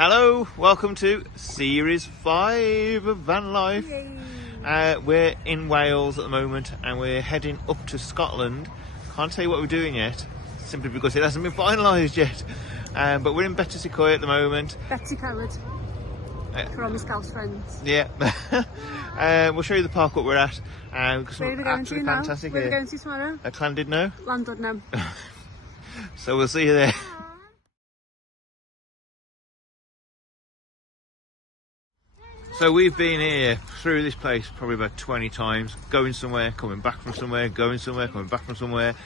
Hello, welcome to Series 5 of Van Life. We're in Wales at the moment and we're heading up to Scotland. Can't tell you what we're doing yet, simply because it hasn't been finalised yet. But we're in Betws-y-Coed at the moment. Betws-y-Coed. For all my Scouse friends. Yeah. We'll show you the park what we're at. Where are we going to now? Fantastic Where are we here. going to tomorrow? Llandudno. Llandudno. So we'll see you there. So we've been here through this place probably about 20 times, going somewhere, coming back from somewhere, going somewhere, coming back from somewhere,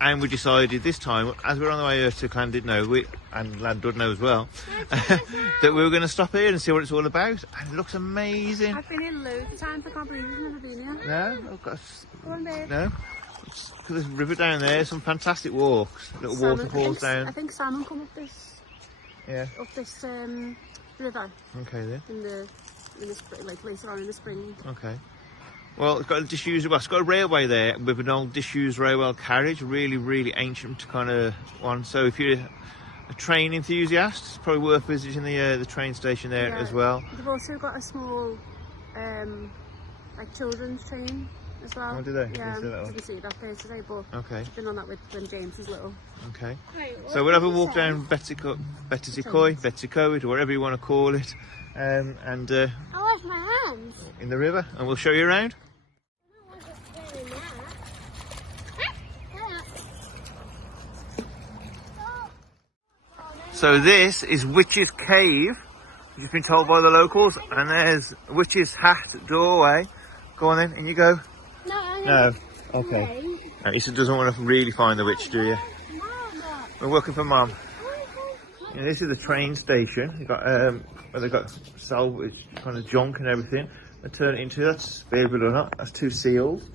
and we decided this time, as we're on the way here to Llandudno, and Llandudno as well, that we were going to stop here and see what it's all about, and it looks amazing. I've been here loads of times, I can't believe you've never been here. No? I've got Go on, babe. no? There's a river down there, some fantastic walks, little Salmon. waterfalls down. I think salmon come up this river Okay then. in the spring, like later on in the spring. Okay. Well, it's got a disused, it's got a railway there with an old disused railway carriage, really ancient kind of one. So if you're a train enthusiast, it's probably worth visiting the train station there as well. They've also got a small, like children's train as well. Oh, do they? Yeah, Is that you can see that there today, but okay. I've been on that when James was little. Okay. So we'll have a walk down Betws-y-Coed, or whatever you want to call it, and I wash my hands. in the river, and we'll show you around. So this is Witch's Cave, which has been told by the locals, and there's Witch's Hat doorway. Go on then, in you go. No. Okay. Issa doesn't want to really find the witch, do you? We're working for Mum. Yeah, this is the train station. They've got where they've got salvage kind of junk and everything. They turn it into, that's believe it or not, that's 2 seals.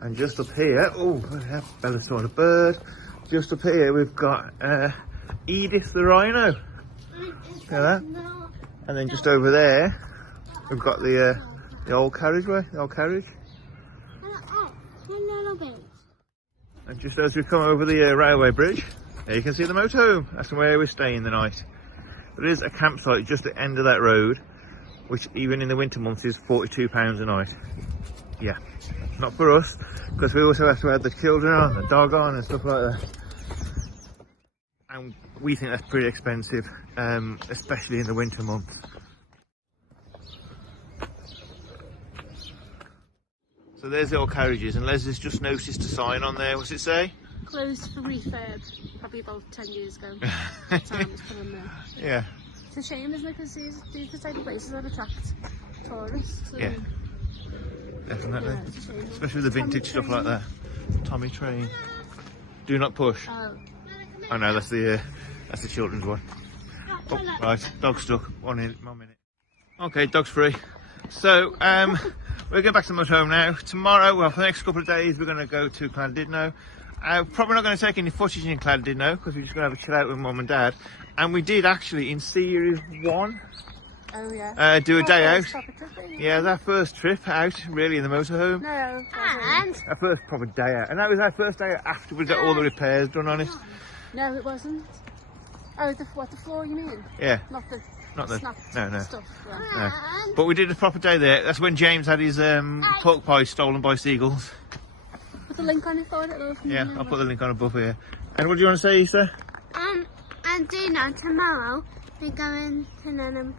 And just up here, oh, Bella's saw a bird. Just up here we've got Edith the rhino. Look at that. And then just over there we've got the old carriageway, the old carriage. And just as we come over the railway bridge, there you can see the motorhome. That's where we're staying the night. There is a campsite just at the end of that road, which even in the winter months is £42 a night. Yeah, not for us, because we also have to have the children on, the dog on and stuff like that. And we think that's pretty expensive, especially in the winter months. So there's the old carriages, and Leslie's just noticed a sign on there. What's it say? Closed for refurb, probably about 10 years ago. Time was put on there. Yeah. It's a shame, isn't it? Because these are the type of places that attract tourists. Yeah. Definitely. Yeah, it's a shame. Especially the vintage stuff like that. Tommy Train. Do not push. Oh no, that's the children's one. Oh, right, dog's stuck. 1 minute. Okay, dog's free. So we're going back to the motorhome now. Tomorrow, well, for the next couple of days, we're going to go to Llandudno. Probably not going to take any footage in Llandudno because we're just going to have a chill out with Mum and Dad. And we did actually in Series 1 do a day out. Yeah, that first trip out really in the motorhome. No, And Our first proper day out. And that was our first day out after we got all the repairs done on it. no, it wasn't. Oh, the floor you mean? Yeah. Not the snap no. stuff. Yeah. No. But we did a proper day there. That's when James had his pork pie stolen by seagulls. Put the link on it for it. Yeah, I'll put the link on above here. And what do you want to say, Issa? and dinner tomorrow. We're going to Nan and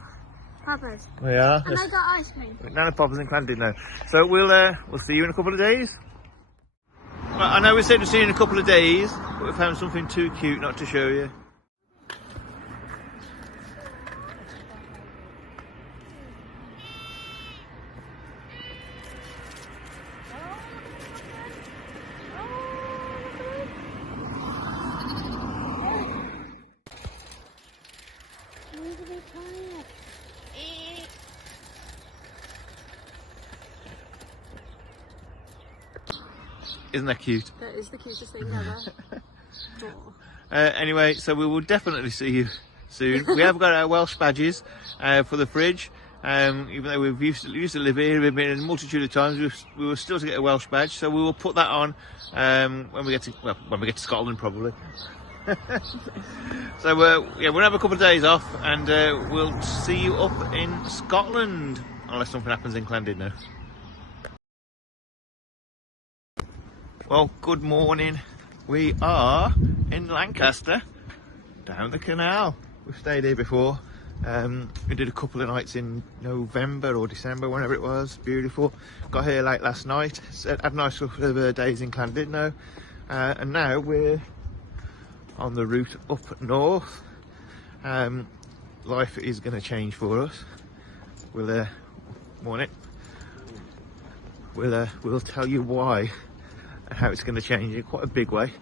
Papa's. We are. And I got ice cream. Nana Poppers in Llandudno. So we'll see you in a couple of days. Well, I know we said we'll see you in a couple of days, but we found something too cute not to show you. Isn't that cute? That is the cutest thing ever. Anyway, so we will definitely see you soon. We have got our Welsh badges for the fridge. Even though we've used to live here, we've been in a multitude of times, we were still to get a Welsh badge, so we will put that on when we get to Scotland probably. So yeah, we'll have a couple of days off, and we'll see you up in Scotland, unless something happens in Llandudno. Well, good morning. We are in Lancaster, down the canal. We've stayed here before. We did a couple of nights in November or December, whenever it was. Beautiful. Got here late last night. Had a nice couple of days in Llandudno, and now we're on the route up north. Life is going to change for us. We'll tell you why and how it's going to change in quite a big way.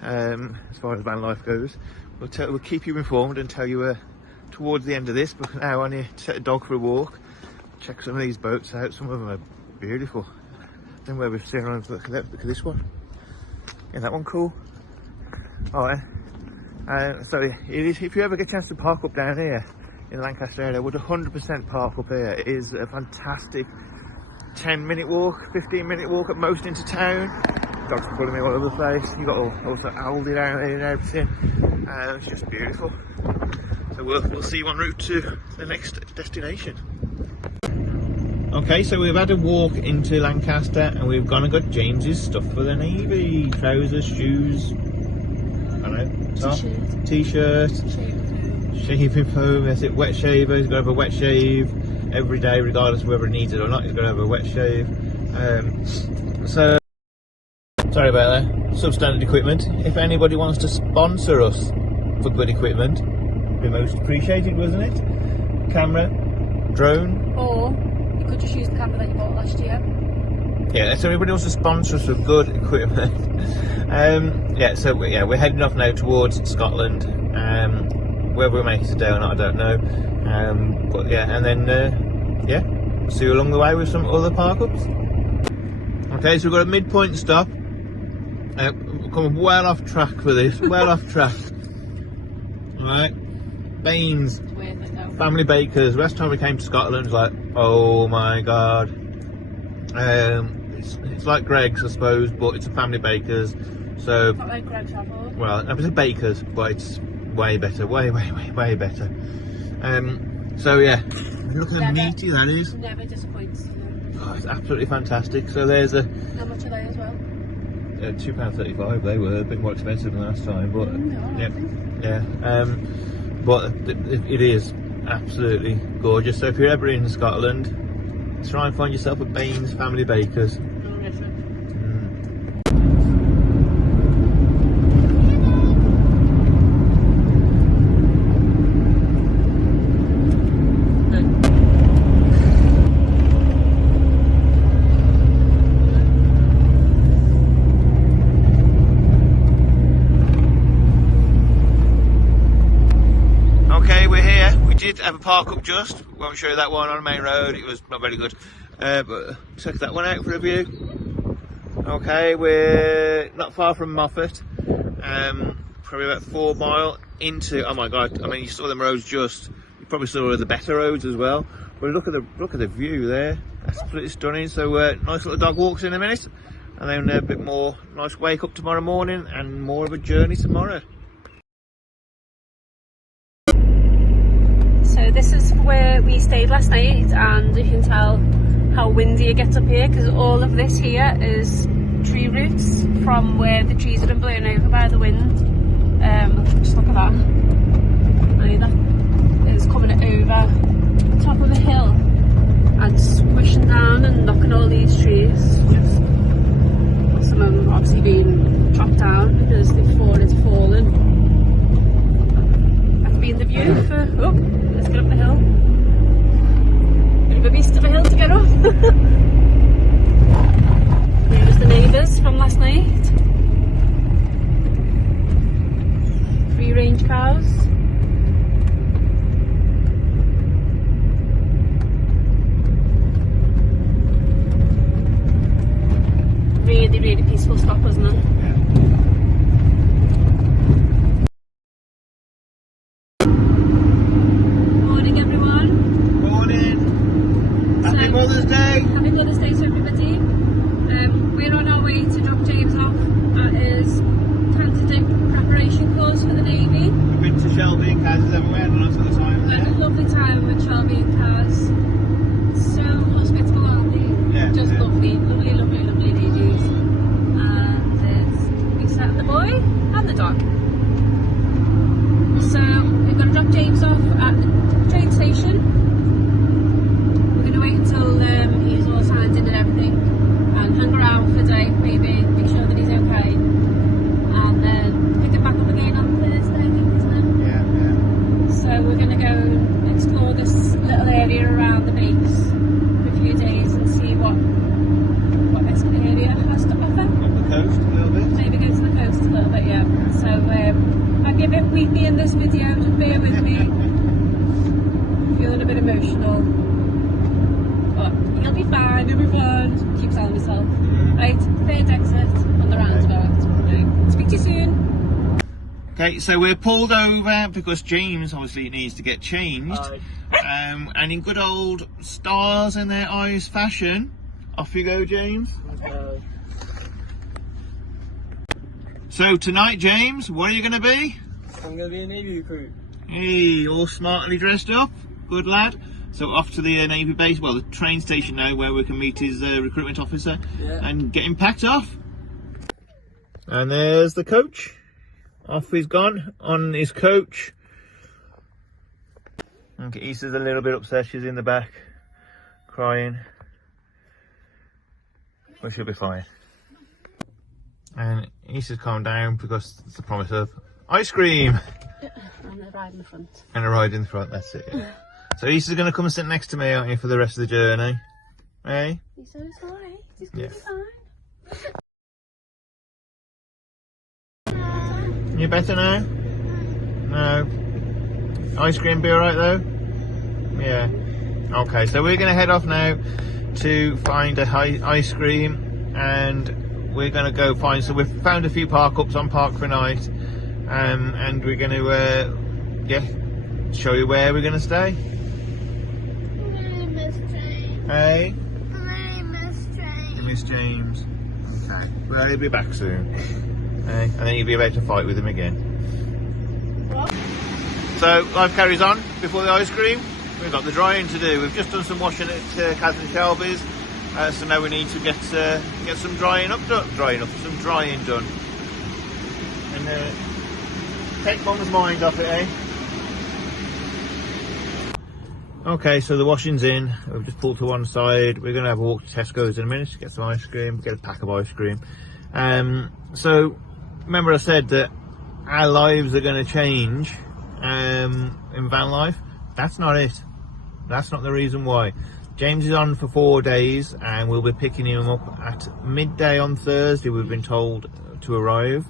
As far as van life goes, we'll keep you informed and tell you towards the end of this. But now I need to take a dog for a walk, check some of these boats out. Some of them are beautiful. Then where we've seen on, look at this one. Isn't that one cool? Alright. So if you ever get a chance to park up down here in the Lancaster area, I would 100% park up here. It is a fantastic 10-minute walk, 15-minute walk at most into town. Dogs are pulling me all over the place. You've got also Aldi down there and everything. It's just beautiful. So we'll see you en route to the next destination. Okay, so we've had a walk into Lancaster, and we've gone and got James's stuff for the Navy. Trousers, shoes, I don't know, top, t-shirt, shaving foam, that's it, wet shaver. He's got to have a wet shave every day, regardless of whether he needs it or not. He's got to have a wet shave. So, sorry about that. Substandard equipment. If anybody wants to sponsor us for good equipment, it'd be most appreciated, wasn't it? Camera, drone. Or you could just use the camera that you bought last year. Yeah, so everybody wants to sponsor us for good equipment. Yeah, so we're heading off now towards Scotland. Whether we make it today or not, I don't know. But yeah, and then yeah, see you along the way with some other park-ups. Okay, so we've got a midpoint stop. Come well off track for this, well off track. Alright, Baines, family bakers. Last time we came to Scotland, it was like, oh my god. It's like Greg's, I suppose, but it's a family bakers. So, Not like Greg's Travel. well, it's a bakers, but it's way better, way better. So yeah, look at the meaty that is. Never disappoints. Oh, it's absolutely fantastic. So there's a How much are they as well? £2.35. They were a bit more expensive than last time, but yeah. But it is absolutely gorgeous. So if you're ever in Scotland, try and find yourself a Baines family bakers. Have a park up just, won't show you that one on the main road, it was not very good, but check that one out for a view. Okay, we're not far from Moffat, probably about 4 miles into, oh my god, I mean you saw them roads just, you probably saw the better roads as well, but look at the view there, absolutely stunning. So nice little dog walks in a minute, and then a bit more nice wake up tomorrow morning and more of a journey tomorrow. So this is where we stayed last night, and you can tell how windy it gets up here because all of this here is tree roots from where the trees have been blown over by the wind. Just look at that. And that is coming over the top of the hill and squishing down and knocking all these trees. Just some of them obviously being chopped down because it's fallen. That's been the view for let's get up the hill. Bit of a beast of a hill to get up. Here's the neighbours from last night. Free range cows. Really peaceful stop, wasn't it? Mother's Day! Happy Mother's Day to everybody. We're on our way to drop James off at his tentative preparation course for time with Shelby and Kaz. So hospitable, aren't they? Yeah. Just lovely, lovely, lovely, lovely ladies. And we sat the boy and the dog. So we're going to drop James off at the train station. We're going to wait until he's all signed in and everything, and hang around for a day, maybe make sure that he's okay, and then pick him back up again on Thursday, I think, isn't it? Yeah. So we're going to go and explore this little area around the base for a few days and see what this area has to offer. Up the coast a little bit. Maybe go to the coast a little bit, yeah. So I'll be a bit weepy in this video, just bear with me. Feeling a bit emotional. But he'll be fine, he'll be fine. Just keep telling myself. Right, third exit on the roundabout. Right, speak to you soon. Okay, so we're pulled over because James obviously needs to get changed. And in good old stars in their eyes fashion, off you go, James. Okay. So tonight, James, what are you going to be? I'm going to be a Navy recruit. Hey, all smartly dressed up. Good lad. So off to the Navy base, well, the train station now, where we can meet his recruitment officer and get him packed off. And there's the coach. Off he's gone on his coach. Okay, Issa's a little bit upset. She's in the back, crying. But she'll be fine. And Issa's calmed down because it's the promise of ice cream. And a ride in the front. And a ride in the front, that's it. Yeah. So Issa's going to come and sit next to me, aren't you, for the rest of the journey? Hey? He said it's alright, he's going to be fine. You better now? No. Ice cream be alright though? Yeah. Okay, so we're going to head off now to find a ice cream, and we're going to go find, so we've found a few park ups on Park for Night, and we're going to show you where we're going to stay. Hey? Miss James. Okay. Well, he'll be back soon. Hey? And then you'll be about to fight with him again. What? So, life carries on before the ice cream. We've got the drying to do. We've just done some washing at Kaz and Shelby's. So now we need to get some drying done. And take Mum's mind off it, eh? Okay, so the washing's in. We've just pulled to one side. We're going to have a walk to Tesco's in a minute to get some ice cream, get a pack of ice cream. So, remember I said that our lives are going to change in van life? That's not it. That's not the reason why. James is on for 4 days, and we'll be picking him up at midday on Thursday. We've been told to arrive.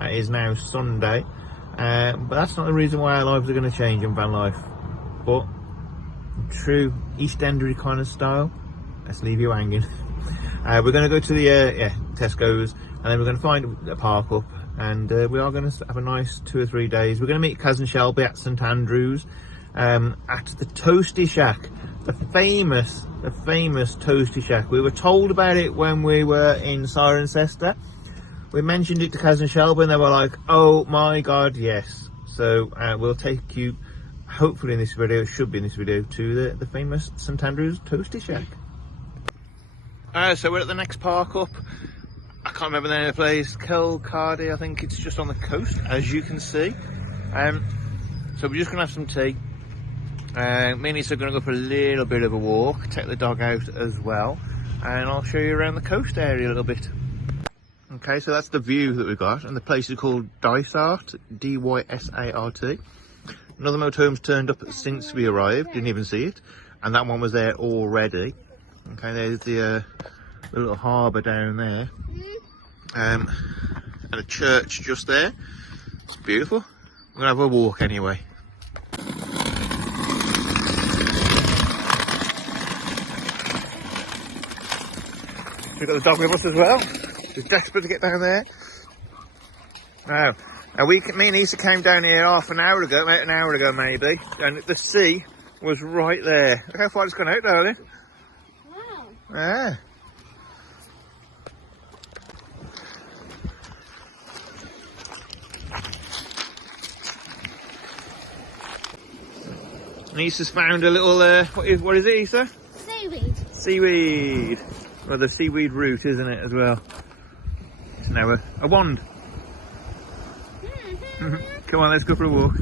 It is now Sunday. But that's not the reason why our lives are going to change in van life. But true EastEndery kind of style, let's leave you hanging. We're going to go to the Tesco's, and then we're going to find a park up, and we are going to have a nice 2 or 3 days. We're going to meet Cousin Shelby at St Andrews, at the Toasty Shack, the famous Toasty Shack. We were told about it when we were in Cirencester. We mentioned it to Cousin Shelby, and they were like, oh my god, yes. So we'll take you, hopefully in this video, it should be in this video, to the famous St Andrews Toasty Shack. So we're at the next park up. I can't remember the name of the place. Kilcardy, I think it's just on the coast, as you can see. So we're just going to have some tea. Me and Issa are going to go for a little bit of a walk, take the dog out as well, and I'll show you around the coast area a little bit. Okay, so that's the view that we've got, and the place is called Dysart, D-Y-S-A-R-T. Another motorhome's turned up since we arrived, didn't even see it, and that one was there already. Okay, there's the little harbour down there, and a church just there. It's beautiful. We're gonna have a walk anyway. We've got the dog with us as well. She's desperate to get down there. Now me and Issa came down here half an hour ago, about an hour ago maybe, and the sea was right there. Look how far it's gone out, darling. Wow. Yeah. And Issa's found a little, what is it, Issa? Seaweed. Seaweed. Well, the seaweed root, isn't it, as well? It's now a wand. Come on, let's go for a walk.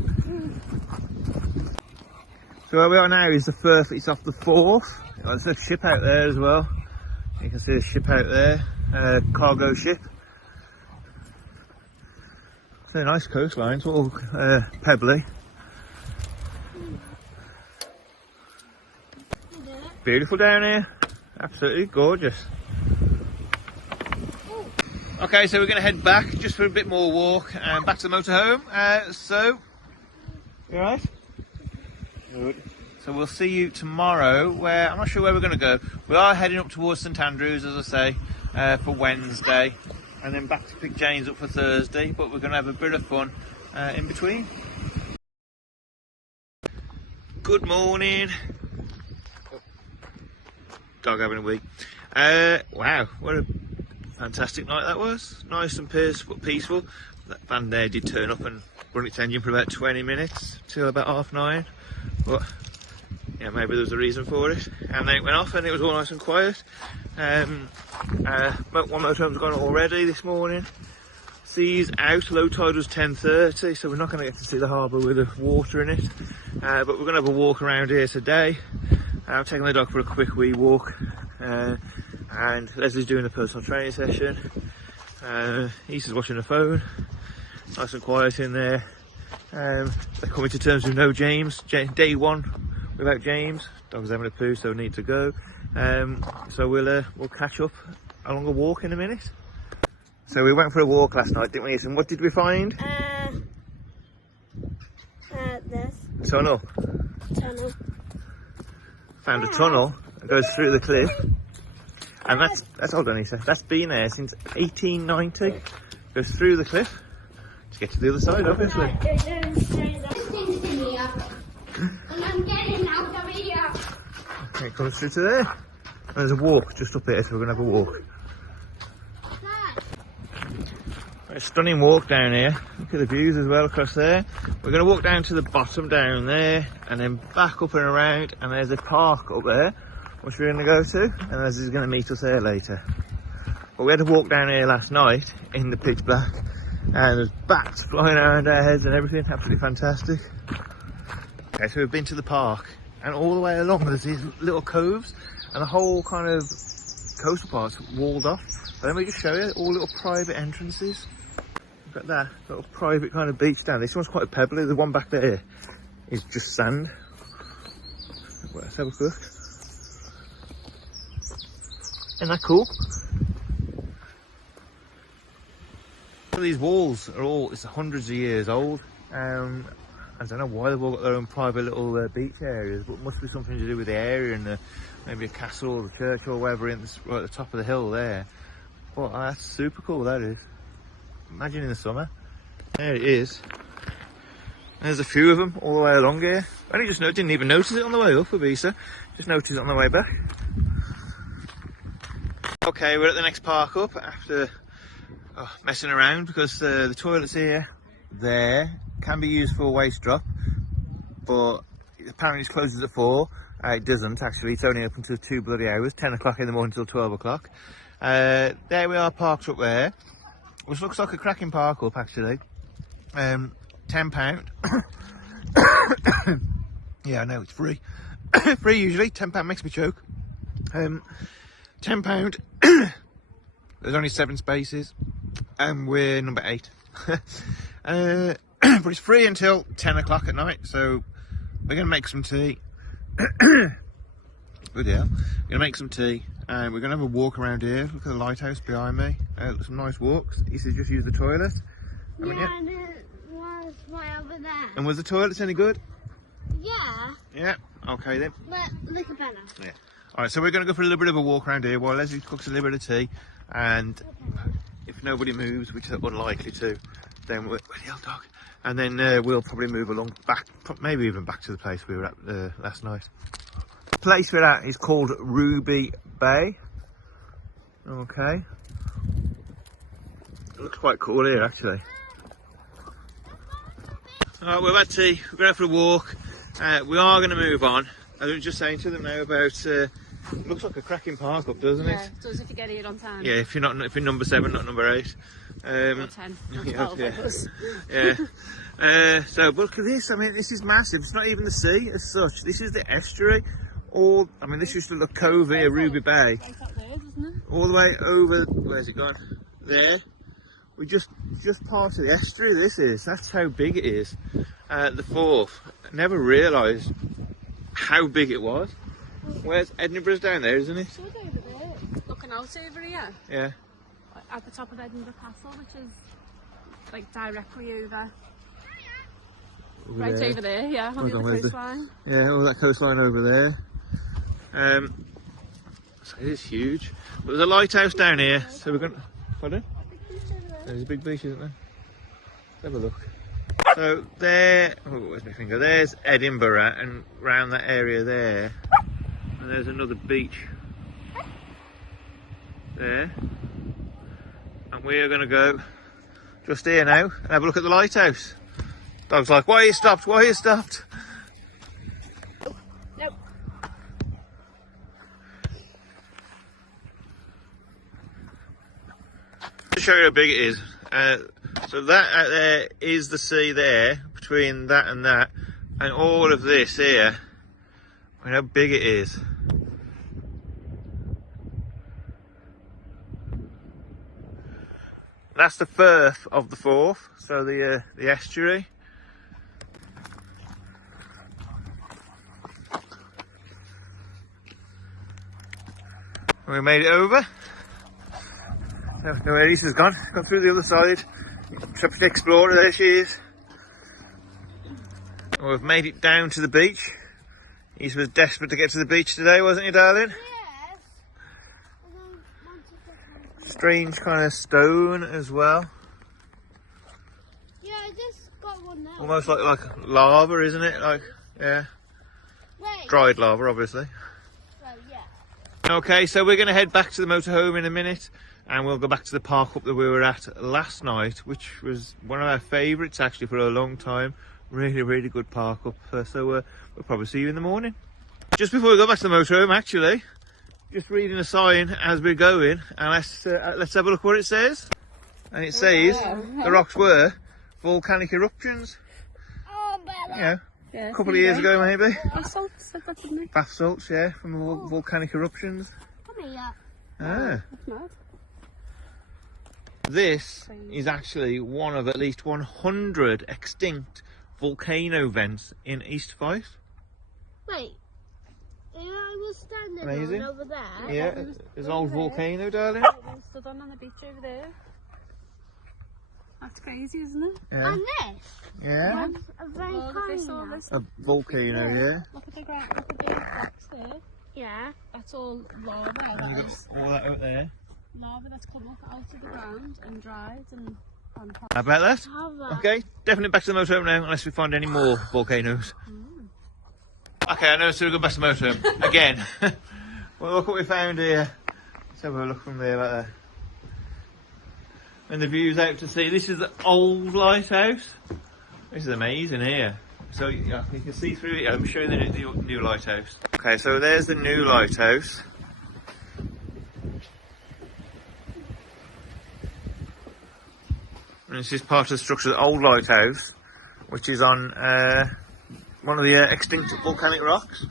So where we are now is the Firth, it's off the Forth. There's a ship out there as well. You can see a ship out there, cargo ship. It's a nice coastline, it's all pebbly. Beautiful down here, absolutely gorgeous. Okay, so we're going to head back just for a bit more walk and back to the motorhome. So, you alright? Good. So we'll see you tomorrow, where I'm not sure where we're going to go. We are heading up towards St Andrews, as I say, for Wednesday, and then back to pick James up for Thursday, but we're going to have a bit of fun in between. Good morning. Dog having a wee. Wow, what a fantastic night that was. Nice and peaceful. That van there did turn up and run its engine for about 20 minutes till about 9:30, but yeah, maybe there was a reason for it. And then it went off and it was all nice and quiet. One motorhome's gone already this morning. Sea's out, low tide was 10:30, so we're not going to get to see the harbour with the water in it, but we're going to have a walk around here today. I'm taking the dog for a quick wee walk, and Leslie's doing a personal training session. Issa's watching the phone, nice and quiet in there. They're coming to terms with no James. Day one without James. Dog's having a poo, so we need to go. So we'll catch up along a walk in a minute. So we went for a walk last night, didn't we, Ethan? What did we find? This. Tunnel. Tunnel. Found a tunnel that goes through the cliff, and that's hold on, Issa. That's been there since 1890. Goes through the cliff to get to the other side, obviously. And I'm getting out of here. Okay, it comes through to there. And there's a walk just up here, so we're gonna have a walk. A stunning walk down here. Look at the views as well across there. We're going to walk down to the bottom down there and then back up and around, and there's a park up there which we're going to go to, and Leslie's going to meet us there later. But we had to walk down here last night in the pitch black, and there's bats flying around our heads and everything. Absolutely fantastic. Okay, so we've been to the park, and all the way along there's these little coves, and the whole kind of coastal part's walled off. But let me just show you all little private entrances. Look at that little private kind of beach down. This one's quite pebbly. The one back there is just sand. Let's have a look. Isn't that cool? These walls are all, it's hundreds of years old. I don't know why they've all got their own private little beach areas, but it must be something to do with the area and maybe a castle or the church or whatever right at the top of the hill there. But that's super cool, that is. Imagine in the summer. There it is. There's a few of them all the way along here. I only just didn't even notice it on the way up with Issa. Just noticed it on the way back. Okay, we're at the next park up after messing around, because the toilets here, there, can be used for a waste drop, but apparently it closes at 4. It doesn't actually, it's only open until 2 bloody hours, 10 o'clock in the morning till 12 o'clock. There we are parked up there, which looks like a cracking park up actually. £10. Yeah, I know, it's free. Free usually, £10 makes me choke. £10. There's only 7 spaces, and we're number 8. But it's free until 10 o'clock at night, so we're going to make some tea. Good deal. We're going to make some tea, and we're going to have a walk around here. Look at the lighthouse behind me. Some nice walks. Issa just used the toilet. Yeah, and it was right over there. And was the toilet any good? Yeah. Yeah. Okay then. But look at better. Yeah. Alright, so we're going to go for a little bit of a walk around here while Leslie cooks a little bit of tea, and if nobody moves, which is unlikely to, then we're the old dog, and then we'll probably move along back, maybe even back to the place we were at last night. The place we're at is called Ruby Bay. Okay. It looks quite cool here actually. Alright, we've had tea, we're going for a walk. We are going to move on. I was just saying to them now about. Looks like a cracking park up, doesn't it? Yeah, it does if you get here on time. Yeah, if you're number 7, not number 8. Or 10, not 12, yeah. like us. Yeah. So, but look at this. I mean, this is massive. It's not even the sea as such. This is the estuary. I mean, this used to look Cove here, Ruby Bay. Right up there, doesn't it? All the way over. Where's it gone? There. We just part of the estuary. This is. That's how big it is. The Forth. I never realised how big it was. Where's Edinburgh's down there, isn't it? It's over there. Looking out over here. Yeah. At the top of Edinburgh Castle, which is like directly over. Right there. over there, yeah, on the other coastline. Yeah, all that coastline over there. So it is huge. But there's a lighthouse down here, so we're going to... Pardon? There's a big beach, isn't there? Let's have a look. So there... Oh, where's my finger? There's Edinburgh, and round that area there. And there's another beach. There. And we are going to go just here now and have a look at the lighthouse. Dog's like, why are you stopped? Why are you stopped? Nope. To show you how big it is. So that out there is the sea there, between that, and all of this here. I mean how big it is. That's the Firth of the Forth, so the estuary. We made it over. No, where Lisa's gone through the other side. Intrepid Explorer, there she is. And we've made it down to the beach. Lisa was desperate to get to the beach today, wasn't you, darling? Yes. I don't want to get Strange kind of stone as well. Yeah, I just got one now. Almost like lava, isn't it? Like, yeah. Wait. Dried lava, obviously. Well, yeah. Okay, so we're going to head back to the motorhome in a minute, and we'll go back to the park up that we were at last night, which was one of our favourites actually for a long time. Really, really good park up. So we'll probably see you in the morning. Just before we go back to the motorhome, actually, just reading a sign as we're going, and let's have a look what it says. And it says the rocks were volcanic eruptions. Oh, Bella. You know, Yeah, a couple of years ago maybe. Basalt said that, didn't it? Bath salts, yeah, from volcanic eruptions. Come here. Ah. That's mad. This is actually one of at least 100 extinct volcano vents in East Fife. Wait. I was standing Amazing. on over there. Yeah, there's an old volcano, darling. One stood on the beach over there. That's crazy, isn't it? Yeah. And this. Yeah. That's a very All this. A volcano, yeah. Look at the ground, look at the rocks there. Yeah. That's all lava. And That you've is got all that out there. lava that's come up out of the ground and dried and How about that? Have that. Okay, definitely back to the motorhome now, unless we find any more volcanoes. Okay, I know, so we'll go back to the motorhome again. Well, look what we found here. Let's have a look from there, like that. And the view's out to sea. This is the old lighthouse. This is amazing here. So you can see through it. Let me show you the new lighthouse. Okay, so there's the new lighthouse. And this is part of the structure of the old lighthouse, which is on one of the extinct volcanic rocks.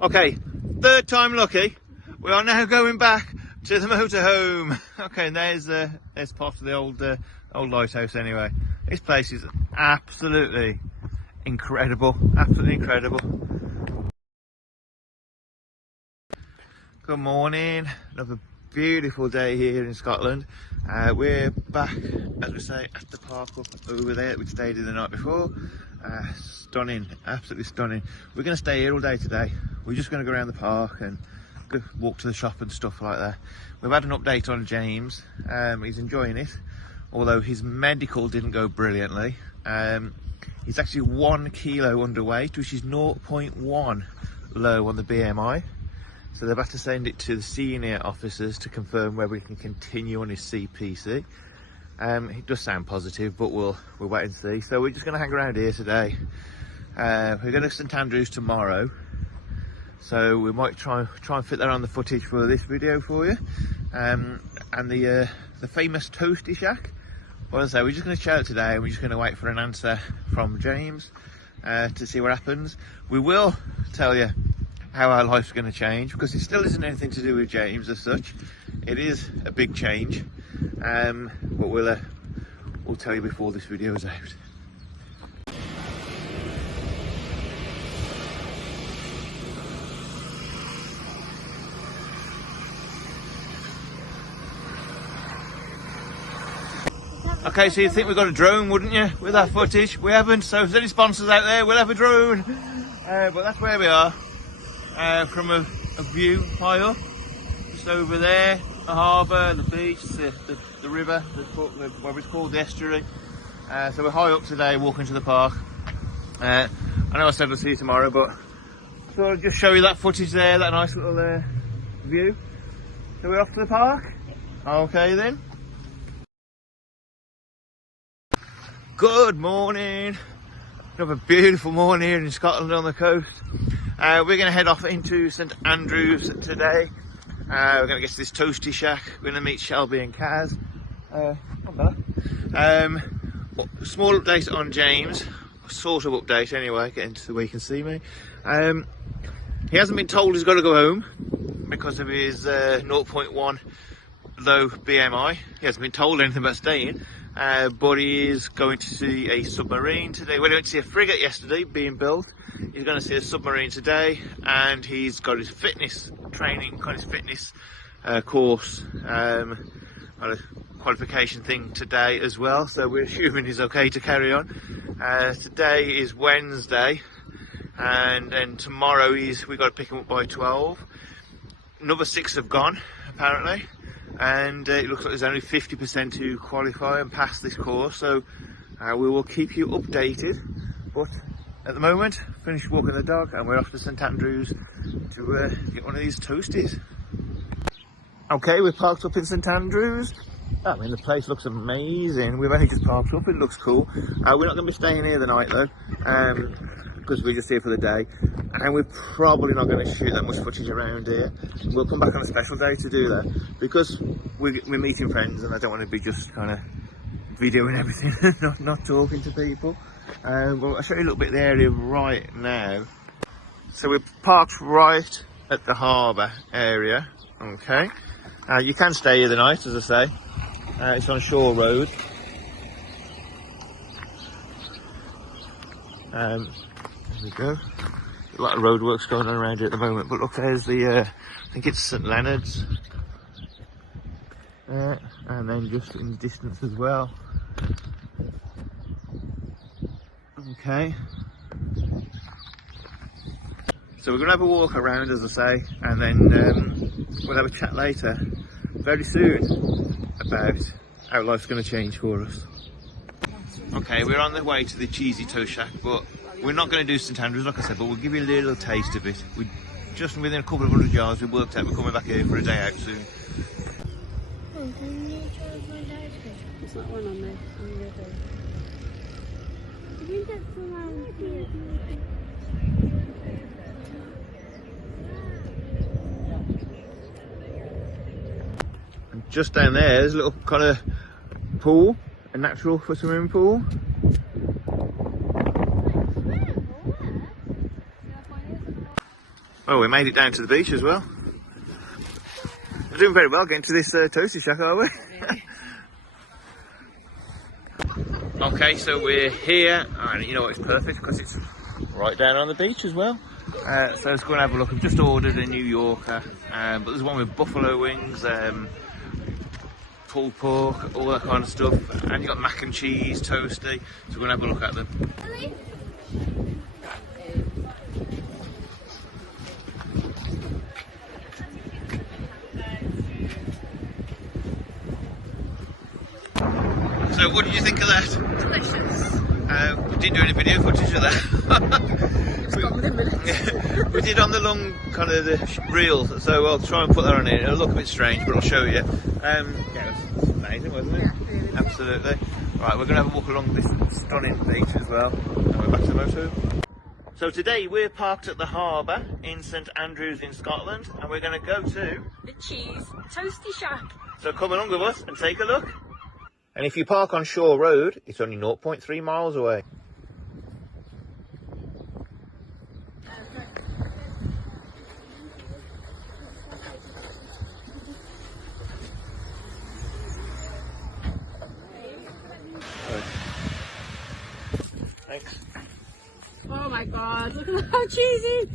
Okay, third time lucky. We are now going back to the motorhome. Okay, and there's part of the old lighthouse anyway. This place is absolutely incredible. Absolutely incredible. Good morning. Another beautiful day here in Scotland. We're back, as we say, at the park up over there that we stayed in the night before. Stunning, absolutely stunning. We're going to stay here all day today. We're just going to go around the park and go walk to the shop and stuff like that. We've had an update on James. He's enjoying it, although his medical didn't go brilliantly. He's actually 1 kilo underweight, which is 0.1 low on the BMI. So they've had to send it to the senior officers to confirm whether he can continue on his CPC. It does sound positive, but we'll wait and see. So we're just going to hang around here today, We're going to St Andrews tomorrow, so we might try and fit that on the footage for this video for you. And the famous Toasty Shack. Well, as I say, we're just going to chat today, and we're just going to wait for an answer from James to see what happens. We will tell you how our life's going to change, because it still isn't anything to do with James as such. It is a big change, but we'll tell you before this video is out. Okay, so you think we've got a drone, wouldn't you, with our footage? We haven't, so if there's any sponsors out there, we'll have a drone. But that's where we are, from a view high up, just over there, the harbour, the beach, the river, what it's called, the estuary. So we're high up today, walking to the park. I know I said we'll see you tomorrow, but I thought I'd just show you that footage there, that nice little view. So we're off to the park? Okay then. Good morning. Another beautiful morning here in Scotland on the coast. We're going to head off into St Andrews today. We're going to get to this Toasty Shack. We're going to meet Shelby and Kaz. Small update on James. Sort of update anyway, getting to where you can see me. He hasn't been told he's got to go home because of his 0.1 low BMI. He hasn't been told anything about staying. But he is going to see a submarine today. We went to see a frigate yesterday being built. He's going to see a submarine today, and he's got his fitness training, got his fitness course, got a qualification thing today as well. So we're assuming he's okay to carry on. Today is Wednesday, and then tomorrow we got to pick him up by 12. Another 6 have gone apparently. And it looks like there's only 50% who qualify and pass this course, so we will keep you updated. But at the moment, finished walking the dog, and we're off to St Andrews to get one of these toasties. Okay, we're parked up in St Andrews. I mean, the place looks amazing. We've only just parked up, it looks cool. We're not going to be staying here the night though, because we're just here for the day, and we're probably not going to shoot that much footage around here. We'll come back on a special day to do that, because we're meeting friends, and I don't want to be just kind of videoing everything and not talking to people. Well, I'll show you a little bit of the area right now. So we're parked right at the harbour area. Okay, you can stay here the night, as I say. It's on Shore Road. There we go. A lot of roadworks going on around here at the moment, but look, there's the I think it's St Leonard's, and then just in the distance as well. Okay, so we're going to have a walk around, as I say, and then we'll have a chat later, very soon, about how life's going to change for us. Okay, we're on the way to the Betws-y-Coed shack, but we're not going to do St Andrews, like I said, but we'll give you a little taste of it. We just within a couple of 100 yards, we worked out we're coming back here for a day out soon. There's not one on there. I think that's the one here. And just down there's a little kind of pool, a natural swimming pool. Oh, we made it down to the beach as well. We're doing very well getting to this Toasty Shack, are we? Okay, so we're here, and you know what, it's perfect because it's right down on the beach as well. So let's go and have a look. I've just ordered a New Yorker, but there's one with buffalo wings, pulled pork, all that kind of stuff, and you got mac and cheese, toasty. So we're going to have a look at them. Really? So what did you think of that? Delicious. We didn't do any video footage of that. We did on the long kind of the reel, so I'll try and put that on here. It'll look a bit strange, but I'll show you. Yeah, it was amazing, wasn't it? Yeah, really. Absolutely. Right, we're going to have a walk along this stunning beach as well, and we're back to the motorhome. So today we're parked at the harbour in St Andrews in Scotland, and we're going to go to The cheese toasty shack. So come along with us and take a look. And if you park on Shore Road, it's only 0.3 miles away. Thanks. Oh my god, look at how cheesy!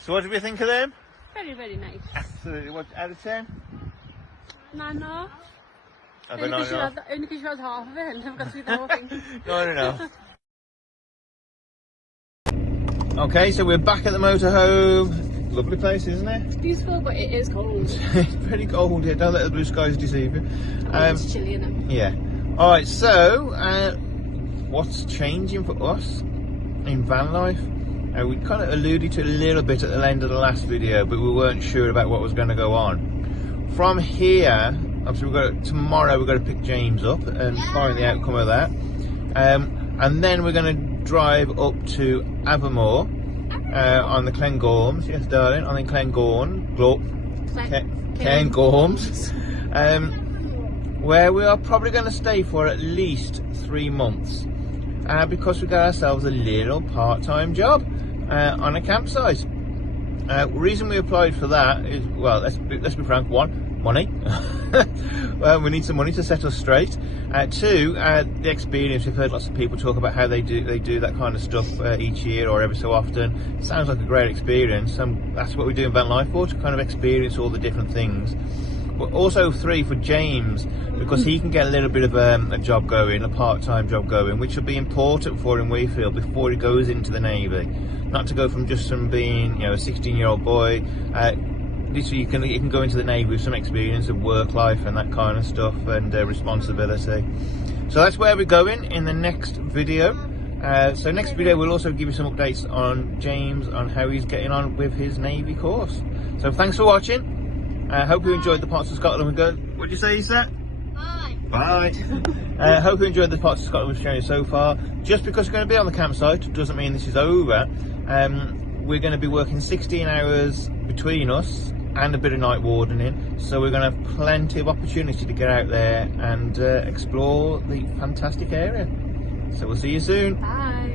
So what did we think of them? Very, very nice. Absolutely. What, out of 10? 9.5. I've Only got 9.5. because you had half of it and I've got to do the whole thing. No. Okay, so we're back at the motorhome. Lovely place, isn't it? It's beautiful, but it is cold. It's pretty cold here. Don't let the blue skies deceive you. It's chilly in them. Yeah. All right. So, what's changing for us in van life? We kind of alluded to a little bit at the end of the last video, but we weren't sure about what was going to go on. From here, obviously, tomorrow we've got to pick James up and find the outcome of that, and then we're going to drive up to Abermore. On the Glengorms, yes darling, on the Glengorms, where we are probably going to stay for at least 3 months, because we got ourselves a little part-time job on a campsite. Reason we applied for that is, well, let's be frank, one, money. We need some money to set us straight. Two, the experience. We've heard lots of people talk about how they do that kind of stuff each year or every so often. Sounds like a great experience, and that's what we do in van life for, to kind of experience all the different things. But also 3, for James, because he can get a little bit of a job going, a part-time job going, which will be important for him, we feel, before he goes into the Navy. Not to go from being, a 16-year-old boy. Literally, you can go into the Navy with some experience of work life and that kind of stuff, and responsibility. So that's where we're going in the next video. So next video we'll also give you some updates on James, on how he's getting on with his Navy course. So thanks for watching. I hope you enjoyed the parts of Scotland we go. What did you say, Isa? Bye. Hope you enjoyed the parts of Scotland we've shown you so far. Just because we're going to be on the campsite doesn't mean this is over. We're going to be working 16 hours between us and a bit of night wardening, so we're going to have plenty of opportunity to get out there and explore the fantastic area. So we'll see you soon. Bye.